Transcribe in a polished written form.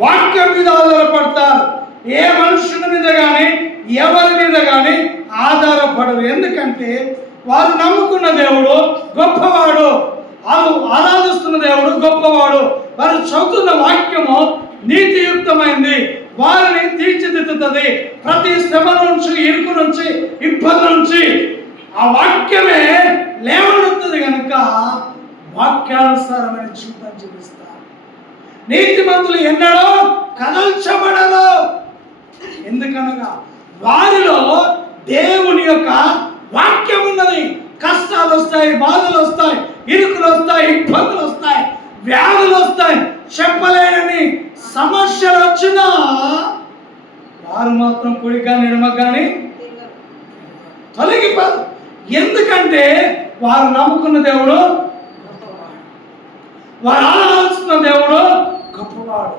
వాక్యం మీద ఆధారపడతారు. ఏ మనుషుని మీద కానీ ఎవరి మీద కానీ ఆధారపడరు. ఎందుకంటే వారు నమ్ముకున్న దేవుడు గొప్పవాడు, వారు ఆరాధిస్తున్న దేవుడు గొప్పవాడు, వారు చదువుతున్న వాక్యము నీతియుక్తమైంది, వారిని తీర్చిదిద్దుతుంది. ప్రతి శ్రమ నుంచి, ఇరుకు నుంచి, ఇబ్బంది నుంచి ఆ వాక్యమే లేవనెత్తుతుంది. కనుక వాక్యానుసారమైన జీవితం జీవిస్తారు. నీతిమంతులు ఎన్నడో కదల్చబడరు. ఎందుకనగా వారిలో దేవుని యొక్క వాక్యం ఉన్నది. కష్టాలు వస్తాయి, బాధలు వస్తాయి, ఇరుకులు వస్తాయి, ఇబ్బందులు వస్తాయి, వ్యాధులు వస్తాయి, చెప్పలేని సమస్యలు వచ్చినా వారు మాత్రం కుడి కానీ ఎడమ కానీ తొలగిపోరు. ఎందుకంటే వారు నమ్ముకున్న దేవుడు గొప్పవాడు, వారు ఆరాధిస్తున్న దేవుడు గొప్పవాడు.